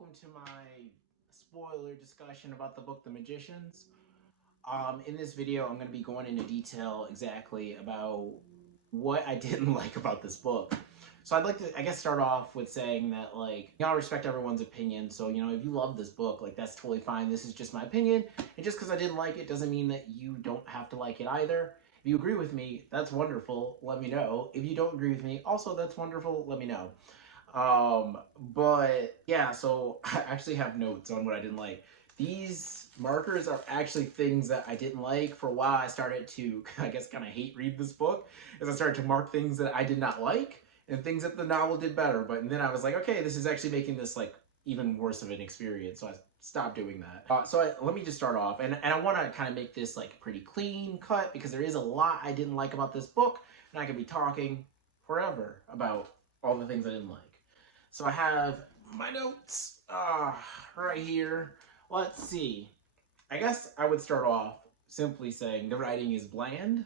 welcome to my spoiler discussion about the book The Magicians. In this video, I'm going to be going into detail exactly about what I didn't like about this book. So I'd like to, I guess, start off with saying that, I respect everyone's opinion. So, if you love this book, that's totally fine. This is just my opinion. And just because I didn't like it doesn't mean that you don't have to like it either. If you agree with me, that's wonderful. Let me know. If you don't agree with me, also, that's wonderful. Let me know. But yeah, so I actually have notes on what I didn't like. These markers are actually things that I didn't like. For a while, I started to, I guess, kind of hate read this book as I started to mark things that I did not like and things that the novel did better. But then I was like, okay, this is actually making this even worse of an experience. So I stopped doing that. Let me just start off, and I want to kind of make this pretty clean cut because there is a lot I didn't like about this book, and I could be talking forever about all the things I didn't like. So I have my notes right here. Let's see. I guess I would start off simply saying the writing is bland.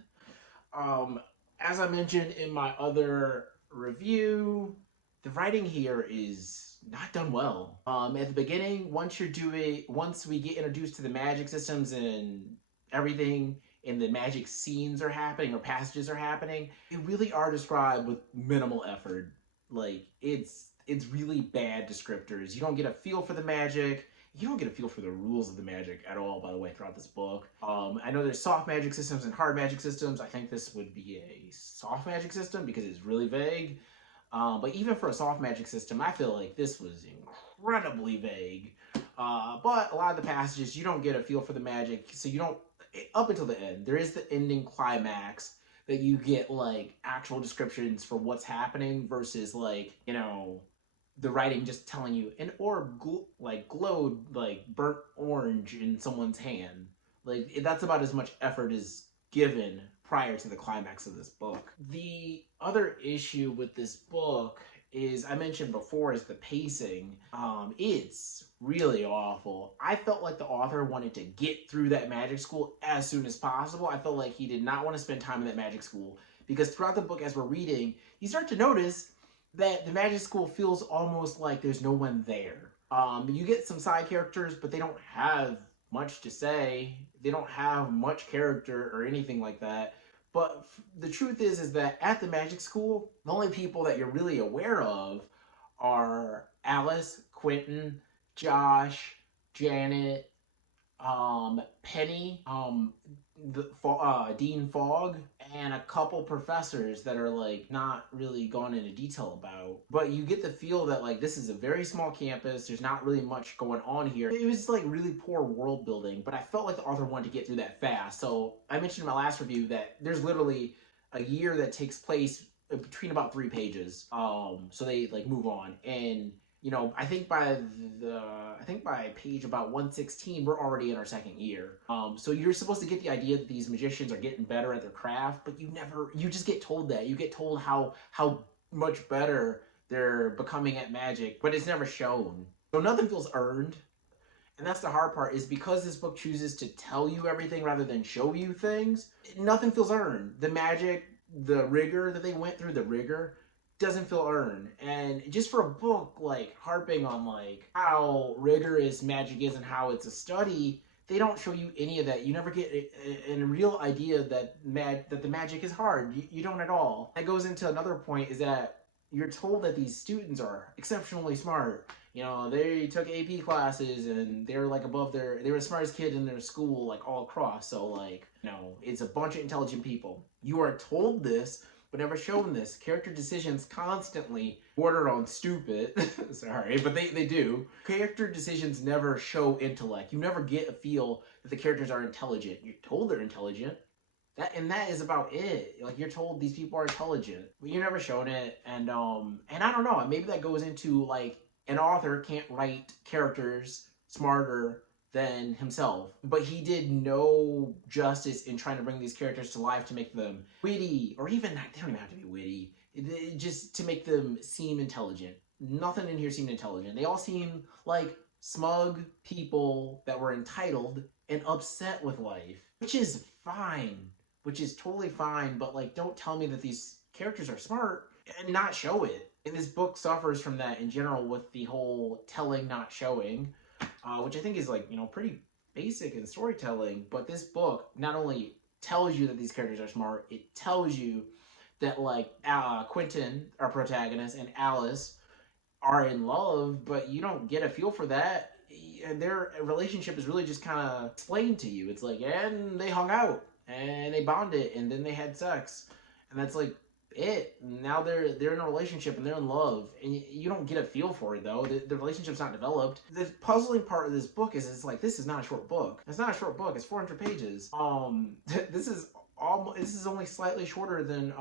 As I mentioned in my other review, the writing here is not done well. At the beginning, once we get introduced to the magic systems and everything, and the magic scenes are happening or passages are happening, they really are described with minimal effort. It's really bad descriptors. You don't get a feel for the magic. You don't get a feel for the rules of the magic at all, by the way, throughout this book. I know there's soft magic systems and hard magic systems. I think this would be a soft magic system because it's really vague. But even for a soft magic system, I feel like this was incredibly vague. But a lot of the passages, you don't get a feel for the magic, so you don't, up until the end. There is the ending climax that you get actual descriptions for what's happening versus the writing just telling you an orb glowed burnt orange in someone's hand. That's about as much effort as given prior to the climax of this book. The other issue with this book is, I mentioned before, is the pacing. It's really awful. I felt like the author wanted to get through that magic school as soon as possible. I felt like he did not want to spend time in that magic school because throughout the book, as we're reading, you start to notice that the magic school feels almost like there's no one there. You get some side characters, but they don't have much to say. They don't have much character or anything like that. But the truth is that at the magic school, the only people that you're really aware of are Alice, Quentin, Josh, Janet, Penny, Dean Fogg, and a couple professors that are not really gone into detail about. But you get the feel that this is a very small campus. There's not really much going on here. It was really poor world building, but I felt like the author wanted to get through that fast. So I mentioned in my last review that there's literally a year that takes place between about 3 pages. So they move on, and I think by page about 116, we're already in our second year. So you're supposed to get the idea that these magicians are getting better at their craft, but you just get told that. You get told how much better they're becoming at magic, but it's never shown. So nothing feels earned. And that's the hard part, is because this book chooses to tell you everything rather than show you things, nothing feels earned. The magic, the rigor that they went through, the rigor, doesn't feel earned. And just for a book harping on how rigorous magic is and how it's a study, they don't show you any of that. You never get a real idea that the magic is hard. You don't at all. That goes into another point, is that you're told that these students are exceptionally smart. They took AP classes and they're they were the smartest kid in their school all across. So it's a bunch of intelligent people. You are told this, but never shown this. Character decisions constantly border on stupid. Sorry, but they do. Character decisions never show intellect. You never get a feel that the characters are intelligent. You're told they're intelligent. That is about it. You're told these people are intelligent, but you're never shown it. And I don't know. Maybe that goes into an author can't write characters smarter than himself, but he did no justice in trying to bring these characters to life to make them witty, or even, they don't even have to be witty, just to make them seem intelligent. Nothing in here seemed intelligent. They all seem like smug people that were entitled and upset with life, which is fine, which is totally fine, but don't tell me that these characters are smart and not show it. And this book suffers from that in general with the whole telling, not showing, which I think is like, pretty basic in storytelling. But this book not only tells you that these characters are smart, it tells you that like Quentin, our protagonist, and Alice are in love, but you don't get a feel for that. Their relationship is really just kind of explained to you. It's like, and they hung out and they bonded and then they had sex, and that's like it. Now they're in a relationship and they're in love, and you don't get a feel for it though. The relationship's not developed. The puzzling part of this book is it's like this is not a short book. It's not a short book. It's 400 pages. This is only slightly shorter than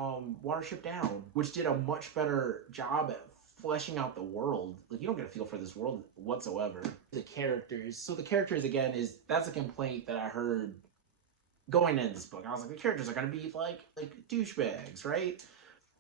Watership Down, which did a much better job at fleshing out the world. Like, you don't get a feel for this world whatsoever. The characters. So the characters, again, that's a complaint that I heard going into this book. I was like, the characters are gonna be like douchebags, right?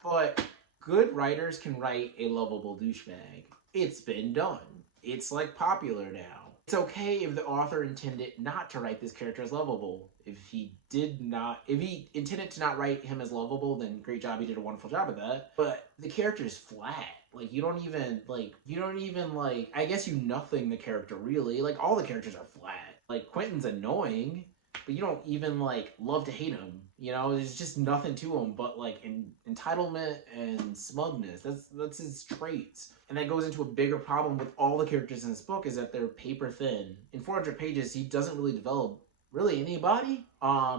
But good writers can write a lovable douchebag. It's been done. It's like popular now. It's okay if the author intended not to write this character as lovable. If he intended to not write him as lovable, then great job, he did a wonderful job of that. But the character is flat. Like, you don't even, I guess you nothing the character, really. Like, all the characters are flat. Like, Quentin's annoying, but you don't even, love to hate him. There's just nothing to him but, entitlement and smugness. That's his traits. And that goes into a bigger problem with all the characters in this book, is that they're paper thin. In 400 pages, he doesn't really develop really anybody.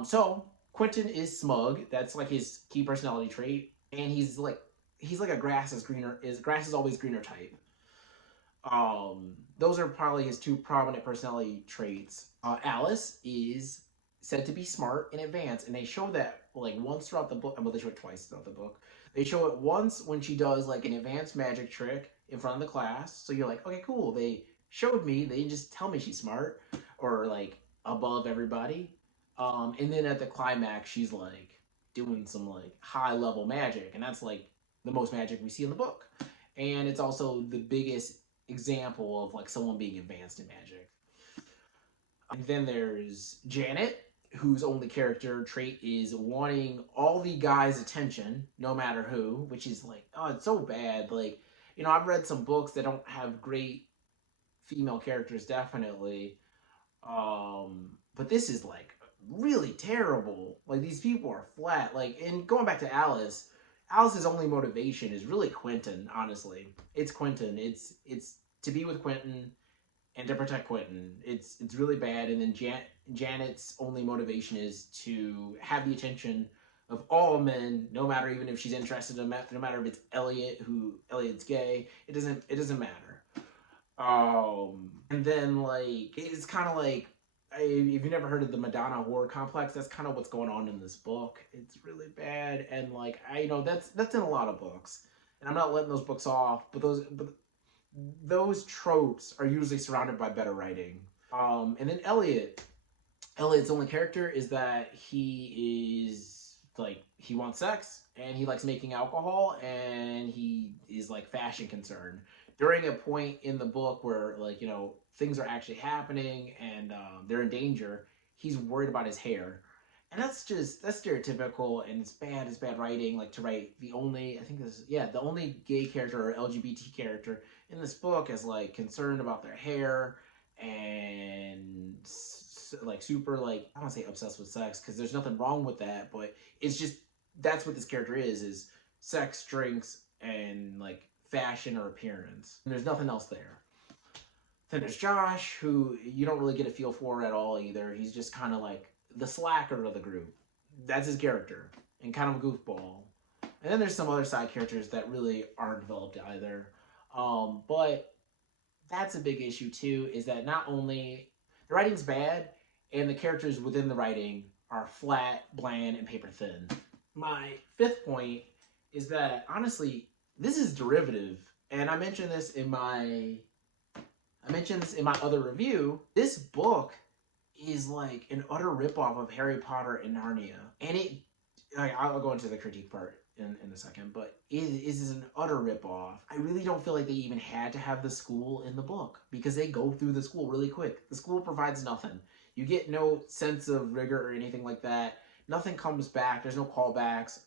So Quentin is smug. That's, his key personality trait. And he's like a grass is always greener type. Those are probably his two prominent personality traits. Alice is said to be smart and advanced, and they show that once throughout the book. Well, they show it twice throughout the book. They show it once when she does an advanced magic trick in front of the class. So you're like, okay, cool. They showed me. They just tell me she's smart or above everybody. And then at the climax, she's doing some high level magic, and that's the most magic we see in the book. And it's also the biggest example of someone being advanced in magic. And then there's Janet, whose only character trait is wanting all the guys' attention, no matter who, which is oh, it's so bad. I've read some books that don't have great female characters, definitely. But this is really terrible. These people are flat. And going back to Alice's only motivation is really Quentin, honestly. It's Quentin. It's to be with Quentin and to protect Quentin. It's really bad. And then Janet's only motivation is to have the attention of all men, no matter even if she's interested in no matter if it's Elliot's gay. It doesn't matter. And then it's kind of if you've never heard of the Madonna horror complex, that's kind of what's going on in this book. It's really bad, and I know that's in a lot of books, and I'm not letting those books off, but those tropes are usually surrounded by better writing. And then Elliot's only character is that he is he wants sex and he likes making alcohol, and he is fashion concerned. During a point in the book where things are actually happening and they're in danger, he's worried about his hair. And that's stereotypical, and it's bad writing, to write the only gay character or LGBT character in this book is concerned about their hair and super I don't want to say obsessed with sex, because there's nothing wrong with that, but it's just that's what this character is sex, drinks, and fashion or appearance. And there's nothing else there. Then there's Josh, who you don't really get a feel for at all either. He's just kind of the slacker of the group. That's his character, and kind of a goofball. And then there's some other side characters that really aren't developed either. But that's a big issue too, is that not only the writing's bad, and the characters within the writing are flat, bland, and paper thin. My fifth point is that, honestly, this is derivative, and I mentioned this in my other review. This book is an utter ripoff of Harry Potter and Narnia, and I'll go into the critique part in a second, but it is an utter ripoff. I really don't feel like they even had to have the school in the book, because they go through the school really quick. The school provides nothing. You get no sense of rigor or anything like that. Nothing comes back. There's no callbacks.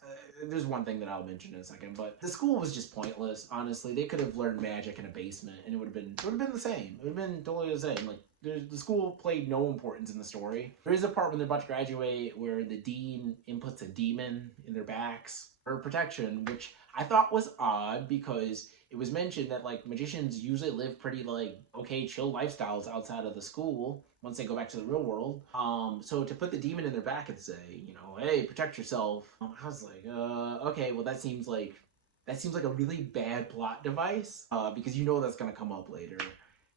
There's one thing that I'll mention in a second, but the school was just pointless. Honestly, they could have learned magic in a basement, and it would have been the same. It would have been totally the same. Like the school played no importance in the story. There is a part when they're about to graduate where the dean inputs a demon in their backs for protection, which I thought was odd because it was mentioned that like magicians usually live pretty like okay chill lifestyles outside of the school once they go back to the real world. So to put the demon in their back and say, hey, protect yourself. I was like, okay, well that seems like a really bad plot device. Because that's gonna come up later,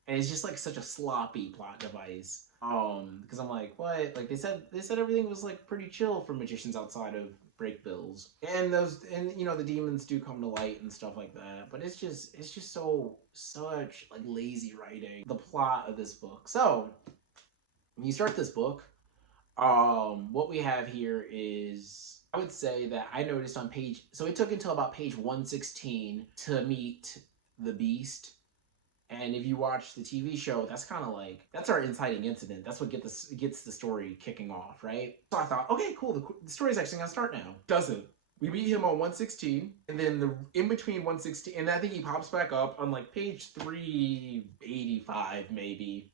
and it's just like such a sloppy plot device. Because I'm like, what? Like they said everything was like pretty chill for magicians outside of break bills, and the demons do come to light and stuff like that. But it's just such like lazy writing. The plot of this book. So when you start this book, what we have here is, I would say that I noticed on page, so it took until about page 116 to meet the Beast. And if you watch the TV show, that's kind of like, that's our inciting incident. That's what gets the story kicking off, right? So I thought, okay, cool, the story's actually gonna start now. Doesn't. We meet him on 116, and then in between 116, and I think he pops back up on like page 385 maybe,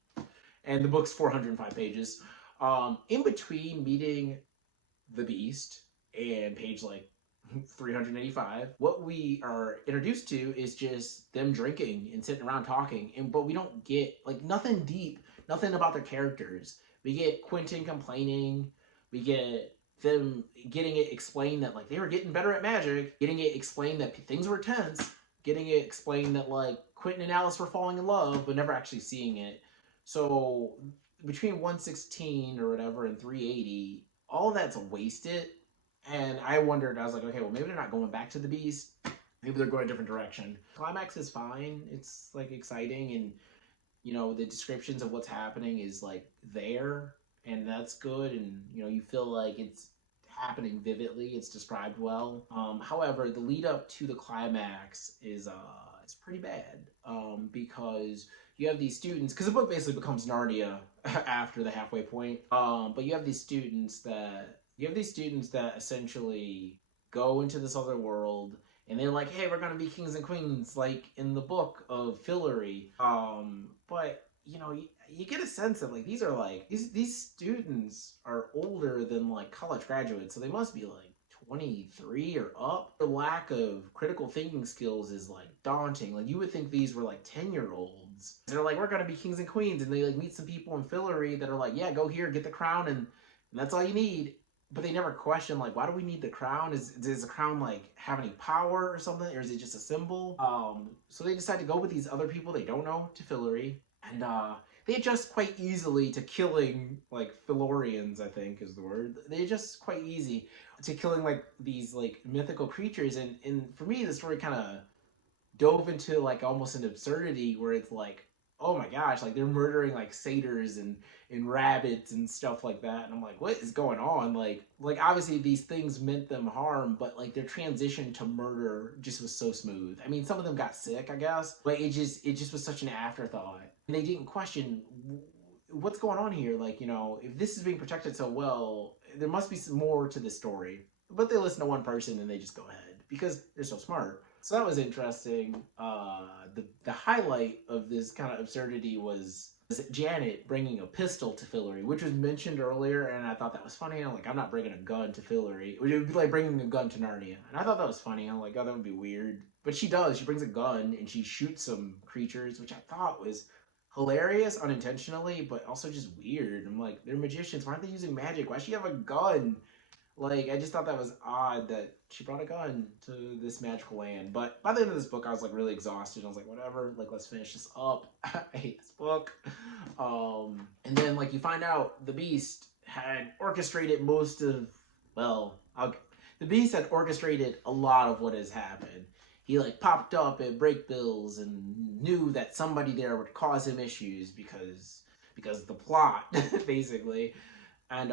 and the book's 405 pages. In between meeting the Beast and page like 385, what we are introduced to is just them drinking and sitting around talking, but we don't get like nothing deep, nothing about their characters. We get Quentin complaining, we get them getting it explained that like they were getting better at magic, getting it explained that things were tense, getting it explained that like Quentin and Alice were falling in love, but never actually seeing it. So between 116 or whatever and 380, all that's wasted. And I wondered, I was like, okay, well, maybe they're not going back to the Beast. Maybe they're going a different direction. Climax is fine. It's like exciting, and the descriptions of what's happening is like there, and that's good. And you feel like it's happening vividly. It's described well. However, the lead up to the climax is it's pretty bad. Because you have these students, because the book basically becomes Narnia after the halfway point. But you have these students that essentially go into this other world, and they're like, hey, we're gonna be kings and queens like in the book of Fillory. But you get a sense that like these are like these students are older than like college graduates, so they must be like 23 or up. The lack of critical thinking skills is like daunting. Like you would think these were like 10-year-olds. They're like, we're gonna be kings and queens, and they like meet some people in Fillory that are like, yeah, go here, get the crown, and that's all you need. But they never question like, why do we need the crown? Does the crown like have any power or something, or is it just a symbol? So they decide to go with these other people they don't know to Fillory, and they adjust quite easily to killing like Fillorians, I think is the word. They adjust quite easy to killing like these like mythical creatures, and for me the story kind of dove into like almost an absurdity where it's like, oh my gosh, like they're murdering like satyrs and rabbits and stuff like that, and I'm like, what is going on? Like obviously these things meant them harm, but like their transition to murder just was so smooth. I mean, some of them got sick, I guess, but it just was such an afterthought, and they didn't question what's going on here. Like, if this is being protected so well, there must be some more to this story. But they listen to one person and they just go ahead because they're so smart. So that was interesting. The highlight of this kind of absurdity was Janet bringing a pistol to Fillory, which was mentioned earlier, and I thought that was funny. I'm like, I'm not bringing a gun to Fillory. It would be like bringing a gun to Narnia, and I thought that was funny. I'm like, oh, that would be weird. But she does. She brings a gun and she shoots some creatures, which I thought was hilarious unintentionally, but also just weird. I'm like, they're magicians. Why aren't they using magic? Why does she have a gun? Like, I just thought that was odd that she brought a gun to this magical land. But by the end of this book, I was like really exhausted. I was like, whatever, like let's finish this up. I hate this book. And then like you find out the Beast had orchestrated most of, well, the Beast had orchestrated a lot of what has happened. He like popped up at Breakbills and knew that somebody there would cause him issues because the plot, basically. And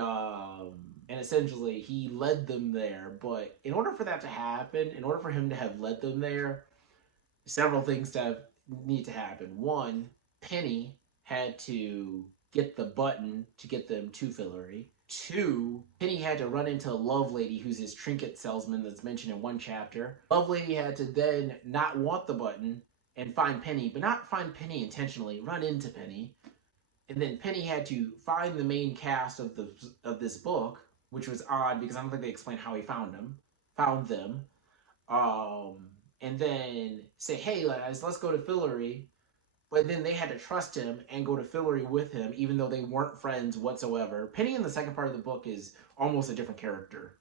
essentially he led them there. But in order for that to happen, in order for him to have led them there, several things need to happen. One, Penny had to get the button to get them to Fillory. 2, Penny had to run into Lovelady, who's his trinket salesman that's mentioned in one chapter. Lovelady had to then not want the button and find Penny, but not find Penny intentionally, run into Penny. And then Penny had to find the main cast of this book, which was odd because I don't think they explained how he found them. And then say, hey guys, let's go to Fillory. But then they had to trust him and go to Fillory with him, even though they weren't friends whatsoever. Penny in the second part of the book is almost a different character.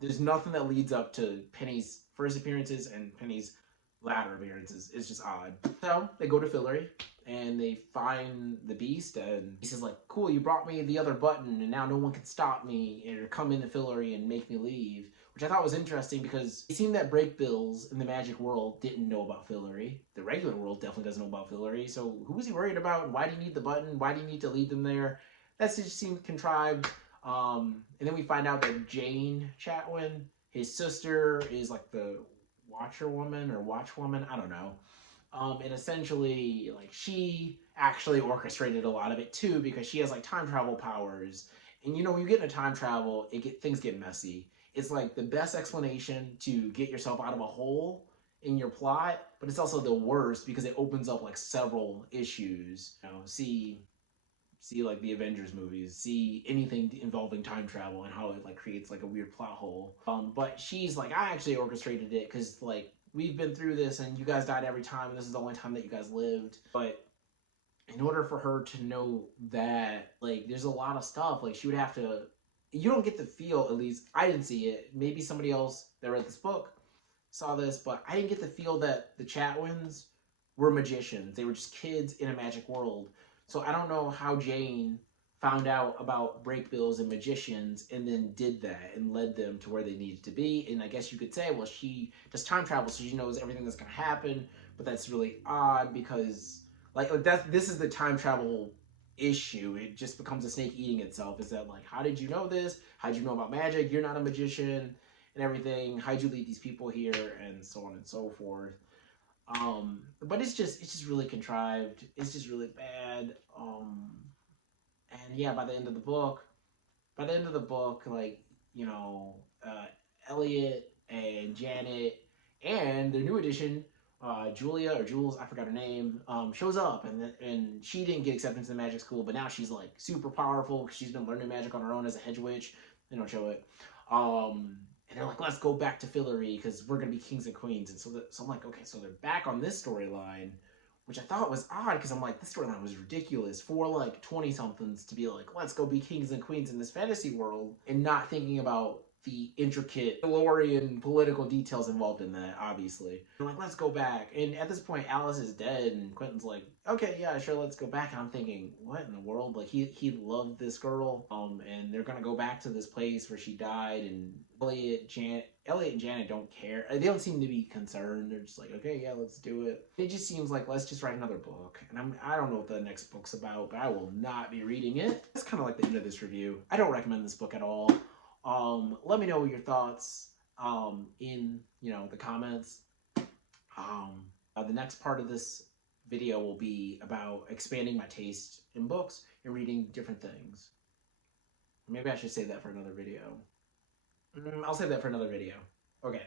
There's nothing that leads up to Penny's first appearances and Penny's latter appearances. It's just odd. So they go to Fillory and they find the Beast, and he says like, cool, you brought me the other button and now no one can stop me or come into Fillory and make me leave. Which I thought was interesting because it seemed that Brakebills in the magic world didn't know about Fillory. The regular world definitely doesn't know about Fillory. So who was he worried about? Why do you need the button? Why do you need to lead them there? That just seemed contrived. And then we find out that Jane Chatwin, his sister, is like the Watchwoman. I don't know. And essentially, like, she actually orchestrated a lot of it too because she has like time travel powers. And you know, when you get into time travel, things get messy. It's like the best explanation to get yourself out of a hole in your plot, but it's also the worst because it opens up like several issues. You know, see like the Avengers movies, see anything involving time travel and how it like creates like a weird plot hole. But she's like, I actually orchestrated it because like we've been through this and you guys died every time and this is the only time that you guys lived. But in order for her to know that, like, there's a lot of stuff, like she would have to, you don't get the feel, at least I didn't see it, maybe somebody else that read this book saw this, but I didn't get the feel that the Chatwins were magicians. They were just kids in a magic world. So I don't know how Jane found out about Brakebills and magicians and then did that and led them to where they needed to be. And I guess you could say, well, she does time travel, so she knows everything that's going to happen, but that's really odd because this is the time travel issue. It just becomes a snake eating itself. Is that like, how did you know this? How did you know about magic? You're not a magician and everything. How'd you lead these people here? And so on and so forth. But it's just really contrived. It's just really bad. And yeah, by the end of the book, like, you know, Elliot and Janet and their new addition, Julia or Jules, I forgot her name, shows up, and she didn't get accepted to the magic school, but now she's like super powerful because she's been learning magic on her own as a hedge witch. They don't show it. And they're like, let's go back to Fillory because we're gonna be kings and queens. And so I'm like, okay, so they're back on this storyline, which I thought was odd because I'm like, this storyline was ridiculous for like 20 somethings to be like, let's go be kings and queens in this fantasy world and not thinking about the intricate DeLorean political details involved in that, obviously. I'm like, let's go back. And at this point, Alice is dead, and Quentin's like, okay, yeah, sure, let's go back. And I'm thinking, what in the world? Like, he loved this girl, and they're gonna go back to this place where she died, and Elliot and Janet don't care. They don't seem to be concerned. They're just like, okay, yeah, let's do it. It just seems like, let's just write another book. And I don't know what the next book's about, but I will not be reading it. That's kind of like the end of this review. I don't recommend this book at all. Let me know your thoughts in the comments. The next part of this video will be about expanding my taste in books and reading different things. Maybe I should save that for another video. I'll save that for another video. Okay.